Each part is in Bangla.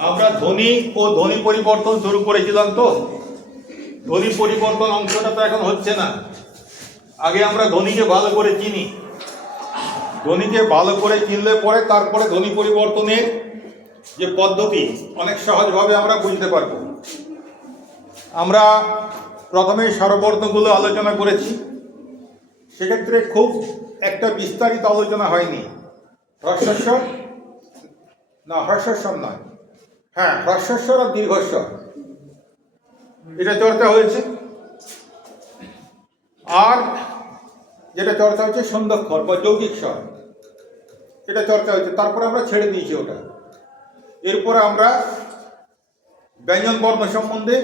আমরা ধ্বনি ও ধ্বনি পরিবর্তন শুরু করেছিলাম তো। ধ্বনি পরিবর্তন অংশটা তো এখন হচ্ছে না। আগে আমরা ধ্বনিকে ভালো করে চিনি। ধ্বনিকে ভালো করে চিনলে পরে তারপরে ধ্বনি পরিবর্তনের যে পদ্ধতি, অনেক সহজভাবে আমরা বুঝতে পারব। আমরা প্রথমে স্বরবর্ণগুলো আলোচনা করেছি। সেক্ষেত্রে খুব একটা বিস্তারিত আলোচনা হয়নি। হ্রস্বস্বর না হ্রস্বস্বর নয়। হ্যাঁ হ্রস্বস্বর আর দীর্ঘস্বর এটা চর্চা হয়েছে। আর যেটা চর্চা হচ্ছে সন্ধ্যক্ষর বা যৌগিক স্বর। এটা চর্চা হয়েছে, তারপরে আমরা ছেড়ে দিয়েছি ওটা। এরপরে আমরা ব্যঞ্জন বর্ণ সম্বন্ধে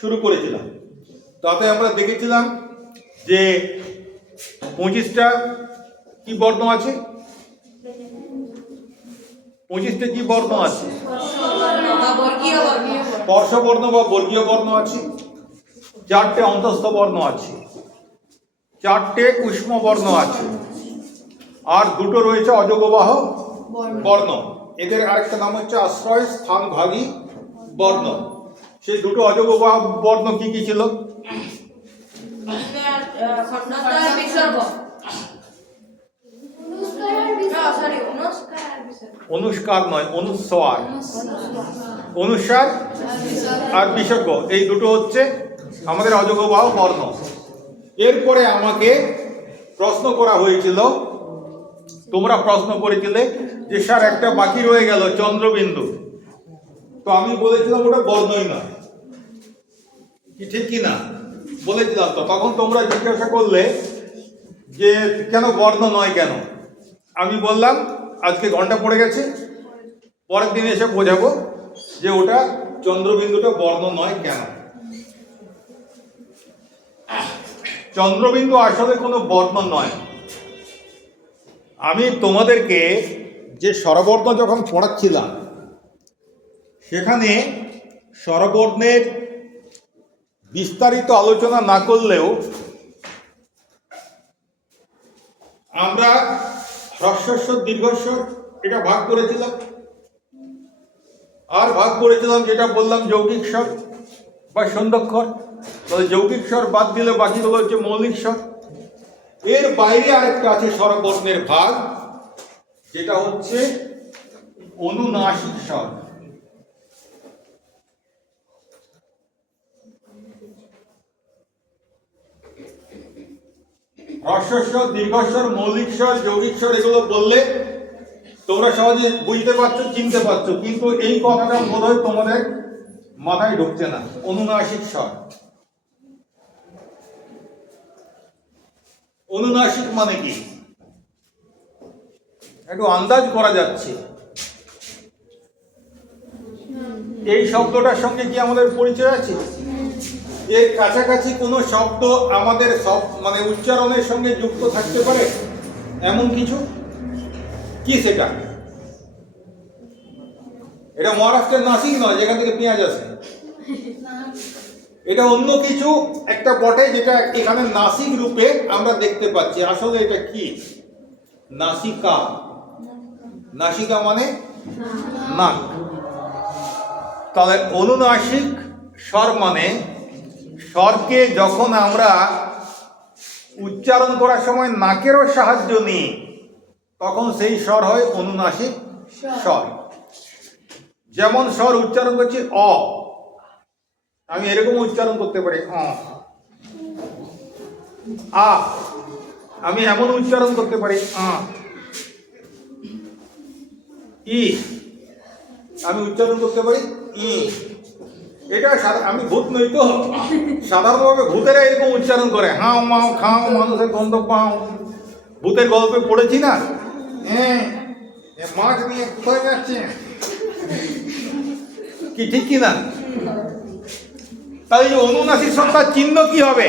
শুরু করেছিলাম। তাতে আমরা দেখেছিলাম যে পঁচিশটা কি বর্ণ আছে? পঁচিশটা কি বর্ণ আছে? বর্গীয় বর্ণ। বা বর্গীয় বর্ণ আছে? চারটে অন্তস্থ বর্ণ আছে। চারটে উষ্ম বর্ণ আছে। আর দুটো রয়েছে অযোগবাহ বর্ণ। এদের আরেকটা নাম হচ্ছে আশ্রয় স্থানভাগী বর্ণ। সেই দুটো অযোগবাহ বর্ণ কি কি ছিল? অনুষ্কার নয় অনুস্বার। অনুসার আর বিসর্গ এই দুটো হচ্ছে আমাদের অযোগবাহ বর্ণ। এরপরে আমাকে প্রশ্ন করা হয়েছিল তোমরা প্রশ্ন করেছিলে যে স্যার একটা বাকি রয়ে গেল চন্দ্রবিন্দু। তো আমি বলেছিলাম ওটা বর্ণই নয়। কি ঠিক কি না? বলেছিলাম তো। তখন তোমরা জিজ্ঞাসা করলে যে কেন বর্ণ নয় কেন? আমি বললাম আজকে ঘণ্টা পড়ে গেছে। পরের দিন এসে বোঝাবো যে ওটা চন্দ্রবিন্দুটা বর্ণ নয় কেন। চন্দ্রবিন্দু আসলে কোনো বর্ণ নয়। আমি তোমাদেরকে যে স্বরবর্ণ যখন পড়াচ্ছিলাম, সেখানে স্বরবর্ণের বিস্তারিত আলোচনা না করলেও আমরা হ্রস্বস্বর দীর্ঘস্বর এটা ভাগ করেছিলাম। আর ভাগ করেছিলাম যেটা বললাম যৌগিক স্বর বা সন্ধ্যক্ষর। তাহলে যৌগিক স্বর বাদ দিলে বাকিগুলো হচ্ছে মৌলিক স্বর। এর বাইরে আরেকটা আছে স্বরবর্ণের ভাগ, যেটা হচ্ছে অনুনাসিক স্বর। হ্রস্বস্বর দীর্ঘস্বর মৌলিক স্বর যৌগিক স্বর এগুলো বললে তোমরা সহজে বুঝতে পারছ, চিনতে পারছ। কিন্তু এই কথাটা বোধ হয় তোমাদের মাথায় ঢুকছে না। অনুনাসিক স্বর। অনুনাসিক মানে কি? একটু আন্দাজ করা যাচ্ছে। এই শব্দটার সঙ্গে কি আমাদের পরিচয় আছে? এর কাছাকাছি কোনো শব্দ আমাদের সব মানে উচ্চারণের সঙ্গে যুক্ত থাকতে পারে, এমন কিছু? কি সেটা? এটা মহারাষ্ট্রের নাসিক নয়, যেখান থেকে পেঁয়াজ আসে। এটা অন্য কিছু, একটা বটে যেটা এখানে নাসিক রূপে আমরা দেখতে পাচ্ছি। আসলে এটা কি? নাসিকা। নাসিকা মানে নাক। তাহলে অনুনাসিক স্বর মানে স্বরকে যখন আমরা উচ্চারণ করার সময় নাকেরও সাহায্য নিই, তখন সেই স্বর হয় অনুনাসিক স্বর। যেমন স্বর উচ্চারণ করছি অ, আমি এরকম উচ্চারণ করতে পারি, অ। আ, আমি এমন উচ্চারণ করতে পারি, আ। ই, আমি উচ্চারণ করতে পারি, ই। এটা আমি ভূত নই তো। সাধারণভাবে ভূতেরা এরকম উচ্চারণ করে। হাও মাও খাও মানুষের গন্ধ পাও। ভূতের গল্পে পড়েছি না? হ্যাঁ মাছ নিয়ে কোথায় যাচ্ছে? কি ঠিক কি না? তাহলে এই অনুনাসিক সত্তার চিহ্ন কি হবে?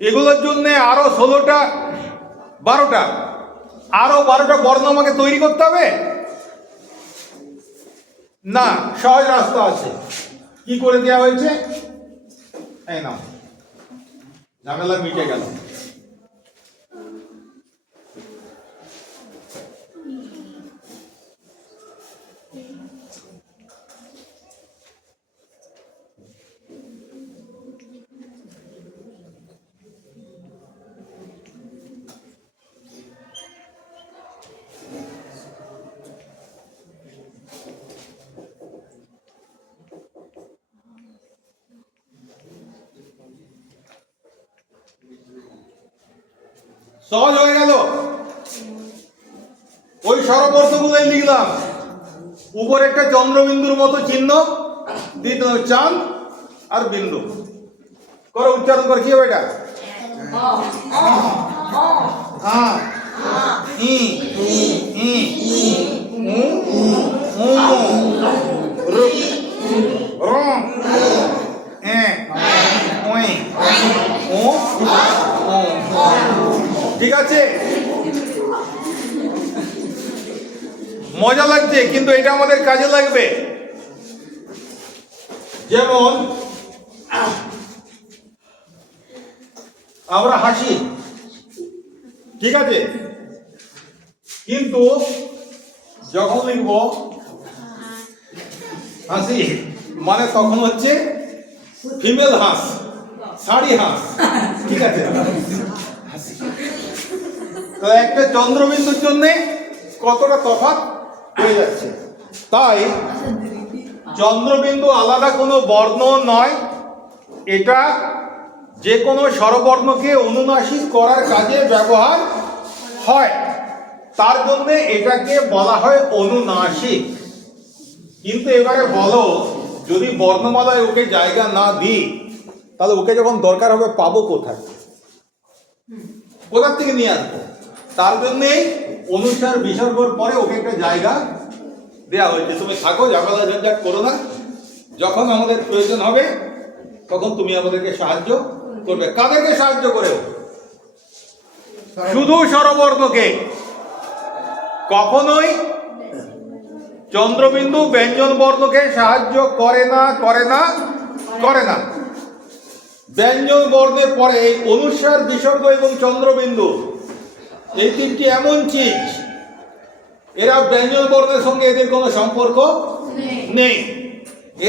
এগুলোর জন্য আরও ষোলোটা বারোটা। আরও বারোটা বর্ণ আমাকে তৈরি করতে হবে? না সহজ রাস্তা আছে। কি করে দেওয়া হয়েছে? এই নাও। ঝামেলা মিটে গেল। সহজ হয়ে গেল। ওই স্বরবর্ণগুলোই লিখলাম। উপর একটা চন্দ্রবিন্দুর মতো চিহ্ন দিতে চাঁদ আর বিন্দু। করো উচ্চারণ করে কি হবে এটা? আ মজা কিন্তু এটা আমাদের কাজে লাগবে। যেমন, আমরা হাসি, ঠিক আছে? কিন্তু যখন লিখব, হাসি মানে তখন হচ্ছে ফিমেল হাঁস, শাড়ি হাঁস, ঠিক আছে? তো একটা চন্দ্রবিন্দুর জন্যে কতটা তফাৎ? হয়ে যাচ্ছে। তাই চন্দ্রবিন্দু আলাদা কোনো বর্ণ নয়। এটা যে কোনো স্বরবর্ণকে অনুনাসিক করার কাজে ব্যবহার হয়। তার জন্য এটাকে বলা হয় অনুনাসিক। কিন্তু এবারে বলো, যদি বর্ণমালায় ওকে জায়গা না দিই, তাহলে ওকে যখন দরকার হবে পাবো কোথায়? কোথার থেকে নিয়ে আসব? তার জন্যেই অনুসার বিসর্গর পরে ওকে একটা জায়গা দেওয়া হয়েছে। তুমি থাকো, ঝামেলা ঝঞ্ঝাট করো না। যখন আমাদের প্রয়োজন হবে, তখন তুমি আমাদেরকে সাহায্য করবে। কাদেরকে সাহায্য করে শুধু স্বরবর্ণকে কখনোই চন্দ্রবিন্দু ব্যঞ্জন বর্ণকে সাহায্য করে না করে না করে না। ব্যঞ্জন বর্ণের পরে এই অনুসার বিসর্গ এবং চন্দ্রবিন্দু এই তিনটি এমন চিজ এরা ব্যঞ্জন বর্ণের সঙ্গে এদের কোনো সম্পর্ক নেই।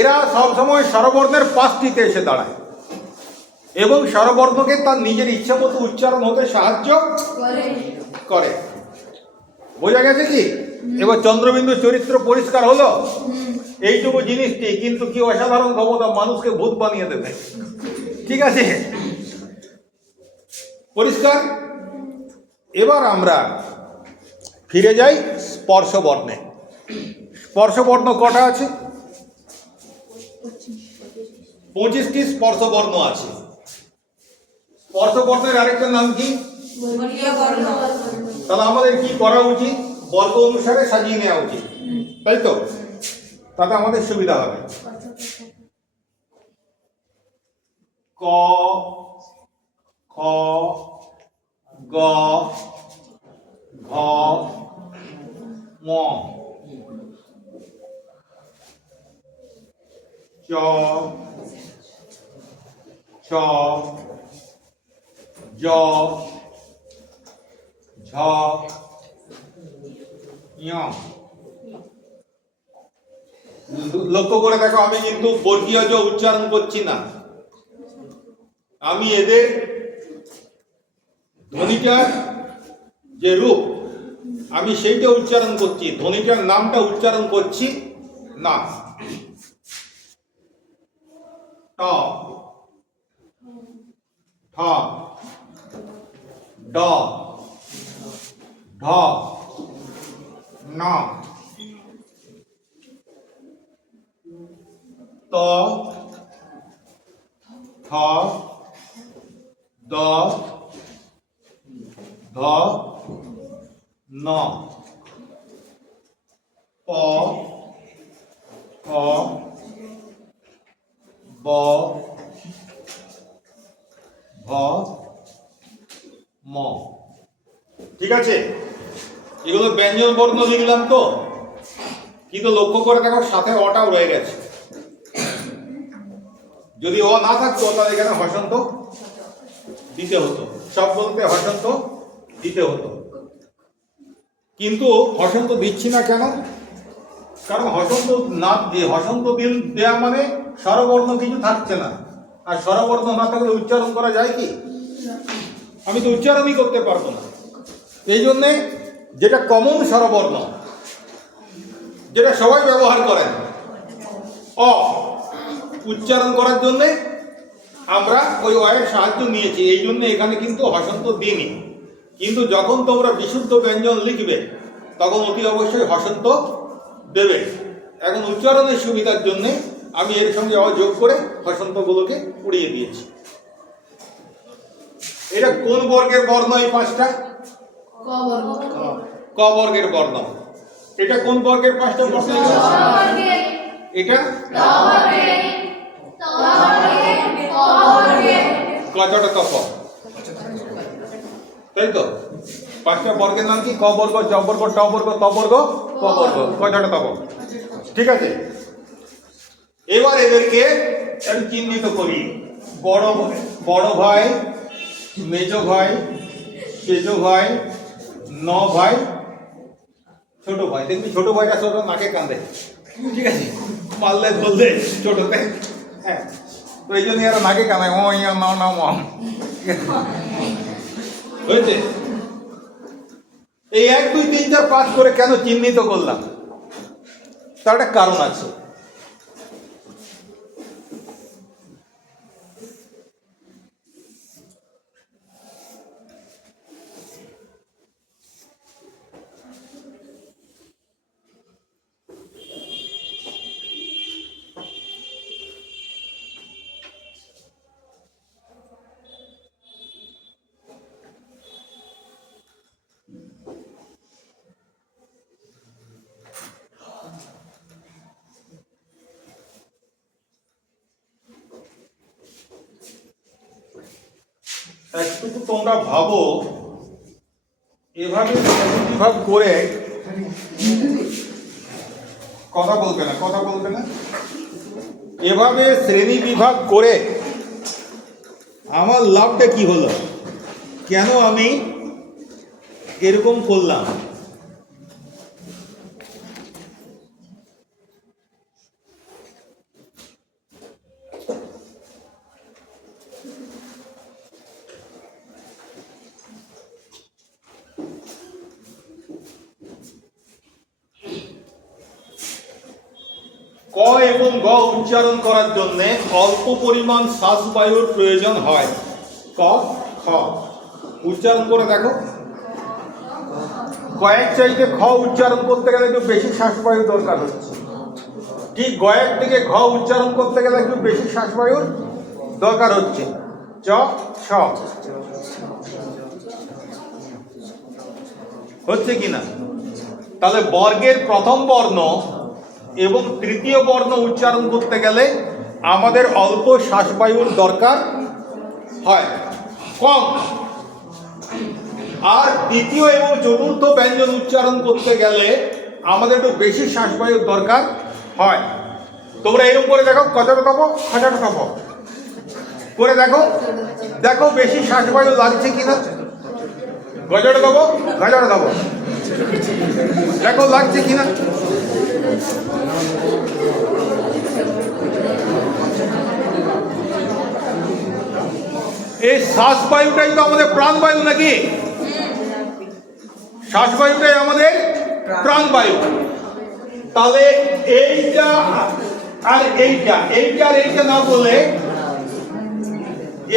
এরা সবসময় স্বরবর্ণের পাঁচটিতে এসে দাঁড়ায় এবং স্বরবর্ণকে তার নিজের ইচ্ছা মতো উচ্চারণ হতে সাহায্য করে। বোঝা গেছে কি? এবার চন্দ্রবিন্দু চরিত্র পরিষ্কার হলো? এইটুকু জিনিসটি কিন্তু কি অসাধারণ ক্ষমতা মানুষকে ভূত বানিয়ে দেবে? ঠিক আছে? পরিষ্কার? এবার আমরা ফিরে যাই স্পর্শ বর্ণে স্পর্শ বর্ণ কটা আছে? পঁচিশটি স্পর্শ বর্ণ আছে। স্পর্শ বর্ণের আরেকটা নাম কি? তাহলে আমাদের কি করা উচিত? বর্গ অনুসারে সাজিয়ে নেওয়া উচিত। তাই তো? তাতে আমাদের সুবিধা হবে। ক খ গ, ঘ, ম। চ, ছ, জ, ঝ লক্ষ্য করে দেখো, আমি কিন্তু বর্গীয় উচ্চারণ করছি না। আমি এদের ধ্বনিটার যে রূপ, আমি সেইটা উচ্চারণ করছি। ধ্বনিটার নামটা উচ্চারণ করছি না। ট ঠ। ড। ঢ। ন। ত। থ। দ। ধ ন। প ফ ব, ভ, ম। ঠিক আছে? এগুলো ব্যঞ্জন বর্ণ লিখলাম তো? কিন্তু লক্ষ্য করে দেখো, সাথে অটাও রয়ে গেছে। যদি অ না থাকতো, তাহলে এখানে হসন্ত দিতে হতো। সব বলতে হসন্ত দিতে হতো। কিন্তু হসন্ত দিচ্ছি না কেন? কারণ হসন্ত না দিয়ে হসন্ত দিন দেয়া মানে স্বরবর্ণ কিছু থাকছে না। আর স্বরবর্ণ না থাকলে উচ্চারণ করা যায় কি? আমি তো উচ্চারণই করতে পারব না। এই জন্যে যেটা কমন স্বরবর্ণ যেটা সবাই ব্যবহার করেন অ উচ্চারণ করার জন্যে আমরা ওই অয়ের সাহায্য নিয়েছি। এই জন্য এখানে কিন্তু হসন্ত দিইনি। কিন্তু যখন তোমরা বিশুদ্ধ ব্যঞ্জন লিখবে তখন অতি অবশ্যই হসন্ত দেবে। এখন উচ্চারণের সুবিধার জন্য আমি এর সঙ্গে অযোগ যোগ করে হসন্তগুলোকে উড়িয়ে দিয়েছি। এটা কোন বর্গের বর্ণ এই পাঁচটা? ক বর্গের বর্ণ। এটা কোন বর্গের পাঁচটা বর্ণ এটা? কতটা তপ তাই তো? পাঁচটা বর্গের নাম কি? ক বর্গ, জ বর্গ, ট বর্গ, ত বর্গ, ক বর্গ। কয়টা তপ ঠিক আছে? এবার এদেরকে আমি চিহ্নিত করি। বড় বড় ভাই, মেজ ভাই, সেজ ভাই, ন ভাই, ছোট ভাই। দেখবি ছোট ভাইটা ছোট, নাকে কান্দে ঠিক আছে? পারলে ধরলে ছোটতে হ্যাঁ। তো এই জন্য এরা নাকে কাঁদায়। ও ইয়া নাও নাও মা। হয়েছে? এই এক, দুই, তিন, চার, পাঁচ করে কেন চিহ্নিত করলাম? তার একটা কারণ আছে। একটুকু তোমরা ভাবো, এভাবে বিভাগ করে কথা বলবে না, কথা বলবে না। এভাবে শ্রেণি বিভাগ করে আমার লাভটা কি হলো? কেন আমি এরকম করলাম ক এবং গ উচ্চারণ করার জন্য অল্প পরিমাণ শ্বাসবায়ুর প্রয়োজন হয়। ক, খ। উচ্চারণ করে দেখো। কয়েক চাইতে খ উচ্চারণ করতে গেলে একটু বেশি শ্বাসবায়ু দরকার হচ্ছে। ঠিক গয়ের থেকে ঘ উচ্চারণ করতে গেলে একটু বেশি শ্বাসবায়ুর দরকার হচ্ছে। চ ছ হচ্ছে কি না? তাহলে বর্গের প্রথম বর্ণ এবং তৃতীয় বর্ণ উচ্চারণ করতে গেলে আমাদের অল্প শ্বাসবায়ুর দরকার হয়। কম। আর দ্বিতীয় এবং চতুর্থ ব্যঞ্জন উচ্চারণ করতে গেলে আমাদের একটু বেশি শ্বাসবায়ুর দরকার হয়। তোমরা এরকম করে দেখো কতটা তপ কতটা তপ করে দেখো। দেখো বেশি শ্বাসবায়ু লাগছে কিনা। গজটা দেবো গজটা দেবো দেখো লাগছে কিনা। এই শ্বাসবায়ুটাই তো আমাদের প্রাণবায়ু নাকি? শ্বাসবায়ুটাই আমাদের প্রাণবায়ু। তাহলে এইটা আর এইটা এইটা আর এইটা না বলে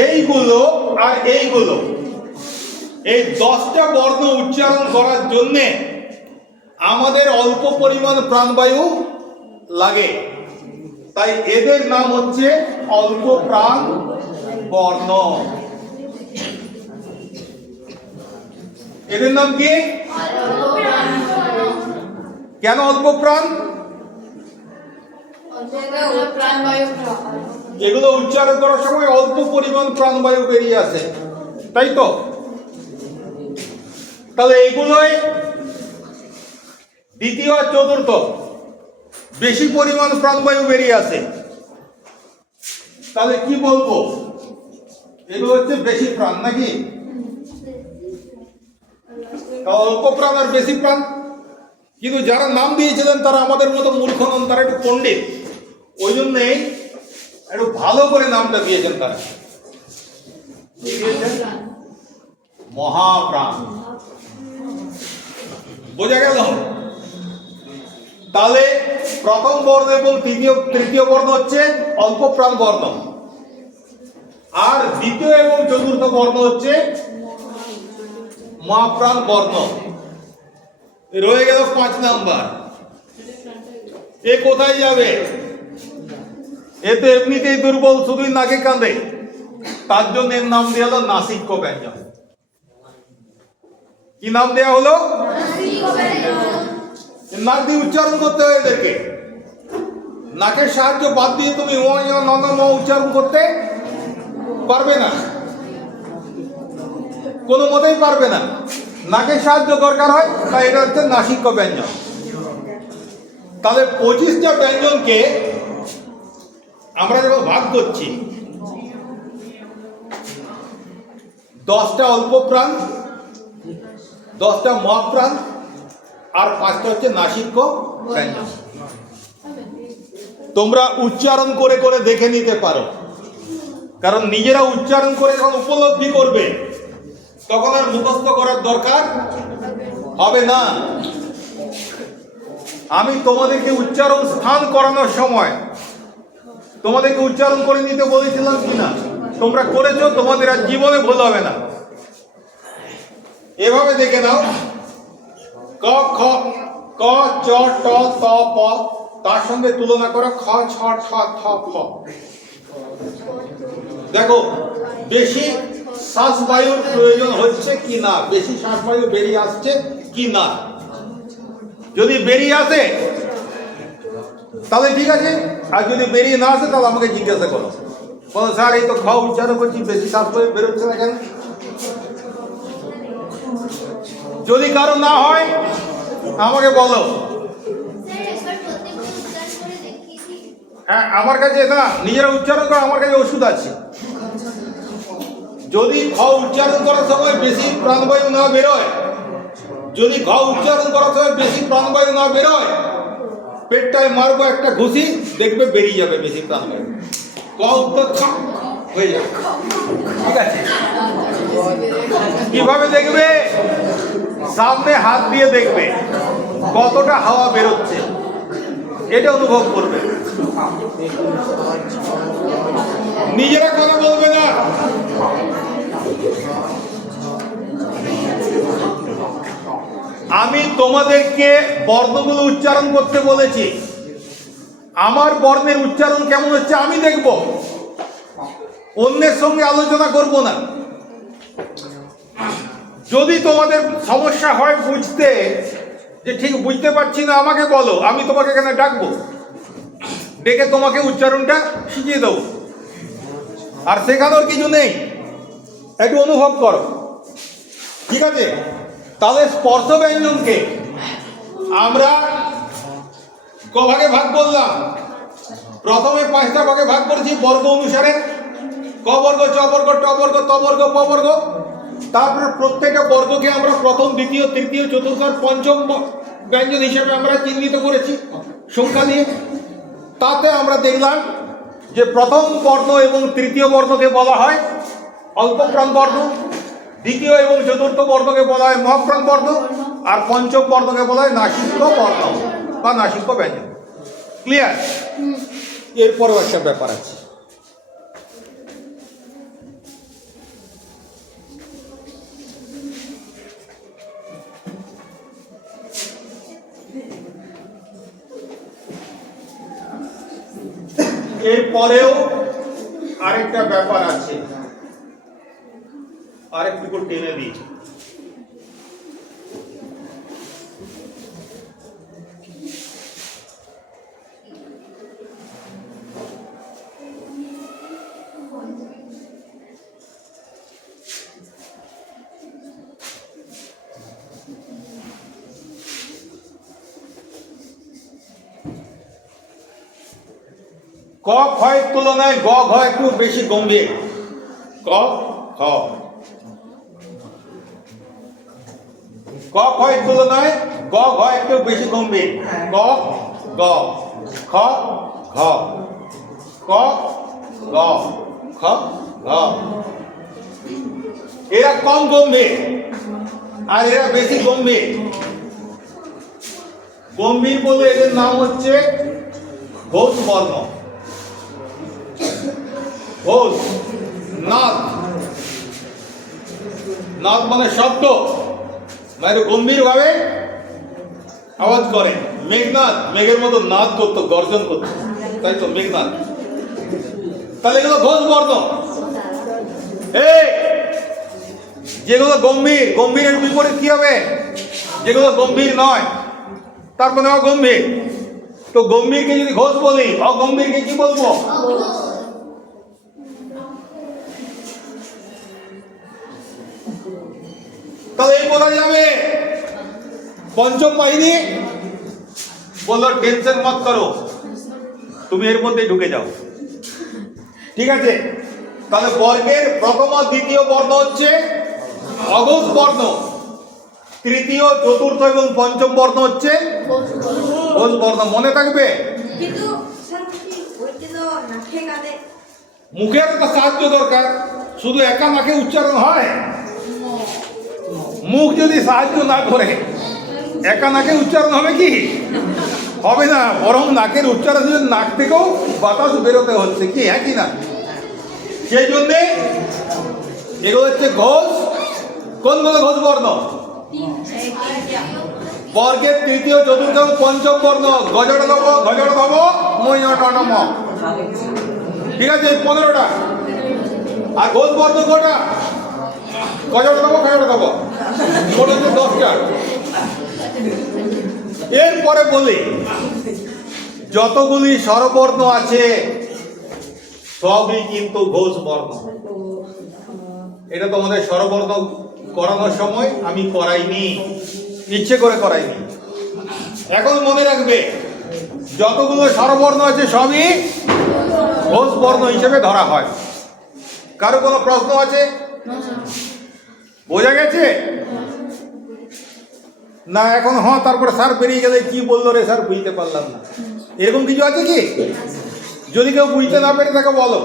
এইগুলো আর এইগুলো। এই দশটা বর্ণ উচ্চারণ করার জন্যে আমাদের অল্প পরিমাণ প্রাণবায়ু লাগে। তাই এদের নাম হচ্ছে অল্প প্রাণ বর্ণ। এদের নাম কি? কেন অল্প প্রাণ? এগুলো উচ্চারণ করার সময় অল্প পরিমাণ প্রাণবায়ু বেরিয়ে আসে। তাই তো? তাহলে এইগুলোই দ্বিতীয় চতুর্থ। বেশি পরিমাণ প্রাণবায়ু বেরিয়ে আসে তাহলে কি বলব? এগুলো হচ্ছে বেশি প্রাণ নাকি? অল্প প্রাণ আর বেশি প্রাণ। কিন্তু যারা নাম দিয়েছিলেন তারা আমাদের মতো মূর্খ নন, তারা একটু পণ্ডিত। ওই জন্যে একটু ভালো করে নামটা দিয়েছেন তারা। মহাপ্রাণ। বোঝা গেল? তাহলে প্রথম বর্ণ এবং তৃতীয় তৃতীয় বর্ণ হচ্ছে অল্প প্রাণ বর্ণ। আর দ্বিতীয় এবং চতুর্থ বর্ণ হচ্ছে মহাপ্রাণ বর্ণ। রয়ে গেল পাঁচ নাম্বার। এ কোথায় যাবে? এ তো এমনিতেই দুর্বল, শুধুই নাকে কাঁদে। তার জন্য এর নাম দেওয়া হলো নাসিক্য ব্যঞ্জন কি নাম দেওয়া হলো? নাক দিয়ে উচ্চারণ করতে হয় এদেরকে। নাকের সাহায্য বাদ দিয়ে তুমি ও নন্দ উচ্চারণ করতে পারবে না। কোনো মতেই পারবে না। নাকের সাহায্য দরকার হয়, তাই এটা হচ্ছে নাসিক্য ব্যঞ্জন। তাহলে পঁচিশটা ব্যঞ্জনকে আমরা যখন ভাগ করছি। দশটা অল্প প্রাণ, দশটা মহাপ্রাণ আর পাঁচটা হচ্ছে ব্যঞ্জন তোমরা উচ্চারণ করে করে দেখে নিতে পারো। কারণ নিজেরা উচ্চারণ করে যখন উপলব্ধি করবে, তখন আর মুখস্থ করার দরকার হবে না। আমি তোমাদেরকে উচ্চারণ স্থান করানোর সময় তোমাদেরকে উচ্চারণ করে নিতে বলেছিলাম কিনা? তোমরা করেছ, তোমাদের আর জীবনে ভুল হবে না। এভাবে দেখে নাও। ক, খ, ক চ ট, ত, প, তার সঙ্গে তুলনা করো, খ, ছ, ঠ, থ ফ দেখো, বেশি শ্বাসবায়ুর প্রয়োজন হচ্ছে কি না? বেশি শ্বাসবায়ু বেরিয়ে আসছে কি না? যদি বেরিয়ে আসে, তাহলে ঠিক আছে। আর যদি বেরিয়ে না আসে, তাহলে আমাকে জিজ্ঞাসা করো। স্যার, এই তো খ উচ্চারণ করছি, বেশি শ্বাসবায়ু বেরোচ্ছে না কেন? যদি কারও না হয়, আমাকে বলো। হ্যাঁ আমার কাছে না, নিজেরা উচ্চারণ করো, আমার কাছে ওষুধ আছে। যদি খ উচ্চারণ করার সময় বেশি প্রাণবায়ু না বেরোয়, যদি ঘ উচ্চারণ করার সময় বেশি প্রাণবায়ু না বেরোয়, পেটটায় মারবো একটা ঘুষি, দেখবে বেরিয়ে যাবে বেশি প্রাণবায়ু। ক উত্তর হয়ে যাবে। ঠিক আছে? কীভাবে দেখবে? সামনে হাত দিয়ে দেখবে কতটা হাওয়া বেরোচ্ছে। এটা অনুভব করবে। নিজেরা কথা বলবে না। আমি তোমাদেরকে বর্ণগুলো উচ্চারণ করতে বলেছি। আমার বর্ণের উচ্চারণ কেমন হচ্ছে আমি দেখব। অন্যের সঙ্গে আলোচনা করব না। যদি তোমাদের সমস্যা হয় বুঝতে, যে ঠিক বুঝতে পারছি না, আমাকে বলো, আমি তোমাকে এখানে ডাকবো। ডেকে তোমাকে উচ্চারণটা শিখিয়ে দেবো। আর শেখানোর কিছু নেই। একটু অনুভব করো। ঠিক আছে? তাহলে স্পর্শ ব্যঞ্জনকে আমরা ক ভাগে ভাগ করলাম। প্রথমে পাঁচটা ভাগে ভাগ করেছি, বর্গ অনুসারে। ক বর্গ, চ বর্গ, ট বর্গ ত বর্গ, প বর্গ। তারপরে প্রত্যেকটা বর্গকে আমরা প্রথম দ্বিতীয় তৃতীয় চতুর্থ পঞ্চম ব্যঞ্জন হিসেবে আমরা চিহ্নিত করেছি সংখ্যা নিয়ে। তাতে আমরা দেখলাম যে প্রথম বর্ণ এবং তৃতীয় বর্ণকে বলা হয় অল্প প্রাণ বর্ণ দ্বিতীয় এবং চতুর্থ বর্ণকে বলা হয় মহাপ্রাণ বর্ণ আর পঞ্চম বর্ণকে বলা হয় নাসিক্য বর্ণ বা নাসিক্য ব্যঞ্জন। ক্লিয়ার এরপরেও একটা ব্যাপার আছে। এরপরেও আরেকটা ব্যাপার আছে। আরেকটুকু টেনে দিই। ক ক্ষয়ের তুলনায় গ ঘ একটু বেশি গম্ভীর। ক খ ক ক্ষয়ের তুলনায় গ ঘ একটু বেশি গম্ভীর। ক গ খ ঘ। ক গ খ ঘ। এরা কম গম্ভীর আর এরা বেশি গম্ভীর। গম্ভীর বলে এদের নাম হচ্ছে ঘোষ বর্ণ ঘোষ নাদ নাদ মানে শব্দ। মানে গম্ভীর ভাবে আওয়াজ করে। মেঘনাথ মেঘের মতো নাদ করতো, গর্জন করতো। তাই তো মেঘনাথ তাহলে এগুলো ঘোষ বর্ণ যেগুলো গম্ভীর, গম্ভীরের বিপরীত কি হবে? যেগুলো গম্ভীর নয় তারপরে অগম্ভীর। তো গম্ভীরকে যদি ঘোষ বলি, অগম্ভীরকে কি বলব? তাহলে এই বোঝা যাবে? পঞ্চম বাহিনী? বলল টেনশন মত করো। তুমি এর মধ্যেই ঢুকে যাও। ঠিক আছে? তাহলে বর্গের প্রথম আর দ্বিতীয় বর্ণ হচ্ছে অঘোষ বর্ণ। তৃতীয় চতুর্থ এবং পঞ্চম বর্ণ হচ্ছে ঘোষ বর্ণ। মনে থাকবে? মুখের তো সাহায্য দরকার। শুধু একা নাকে উচ্চারণ হয়? মুখ যদি সাহায্য না করে, একা নাকে উচ্চারণ হবে কি? হবে না, বরং নাকের উচ্চারণ নাক থেকেও বাতাস বেরোতে হচ্ছে কি? হ্যাঁ কি না? সেই জন্যে এগুলো হচ্ছে ঘোষ। কোনগুলো ঘোষ বর্ণ? বর্গের তৃতীয়, চতুর্থ পঞ্চম বর্ণ। গজড় দেব গজড় দেব মৈনটনম ঠিক আছে পনেরোটা। আর ঘোষ বর্ণ কটা গজড় দেবো? গজড় দেবো? হচ্ছে দশটা এরপরে বলি, যতগুলি স্বরবর্ণ আছে, সবই কিন্তু ঘোষ বর্ণ এটা তোমাদের স্বরবর্ণ করানোর সময় আমি করাইনি, ইচ্ছে করে করাইনি। এখন মনে রাখবে, যতগুলো স্বরবর্ণ আছে, সবই ঘোষ বর্ণ হিসেবে ধরা হয়। কারও কোনো প্রশ্ন আছে? বোঝা গেছে? না এখন হ্যাঁ তারপরে স্যার বেরিয়ে গেলে কি বলল রে স্যার বুঝতে পারলাম না। এরকম কিছু আছে কি? যদি কেউ বুঝতে না পেরে তাকে বলো।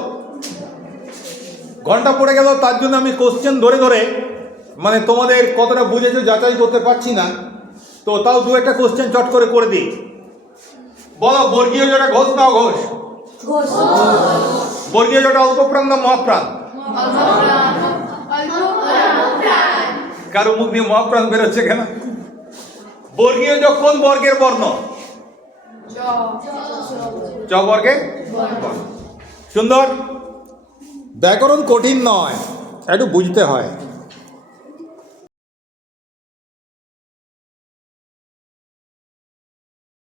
ঘণ্টা পড়ে গেল তার জন্য আমি কোশ্চেন ধরে ধরে মানে তোমাদের কতটা বুঝেছ যাচাই করতে পারছি না। তো তাও দু একটা কোশ্চেন চট করে করে দিই। বলো বর্গীয় জটা ঘোষ না ঘোষ। বর্গীয় জটা অল্প প্রাণ না মহাপ্রাণ। কারও মুখ দিয়ে মহাপ্রাণ বেরোচ্ছে কেন? বর্গীয় যোগ কোন বর্গের বর্ণ? চ বর্গের সুন্দর। ব্যাকরণ কঠিন নয়, একটু বুঝতে হয়।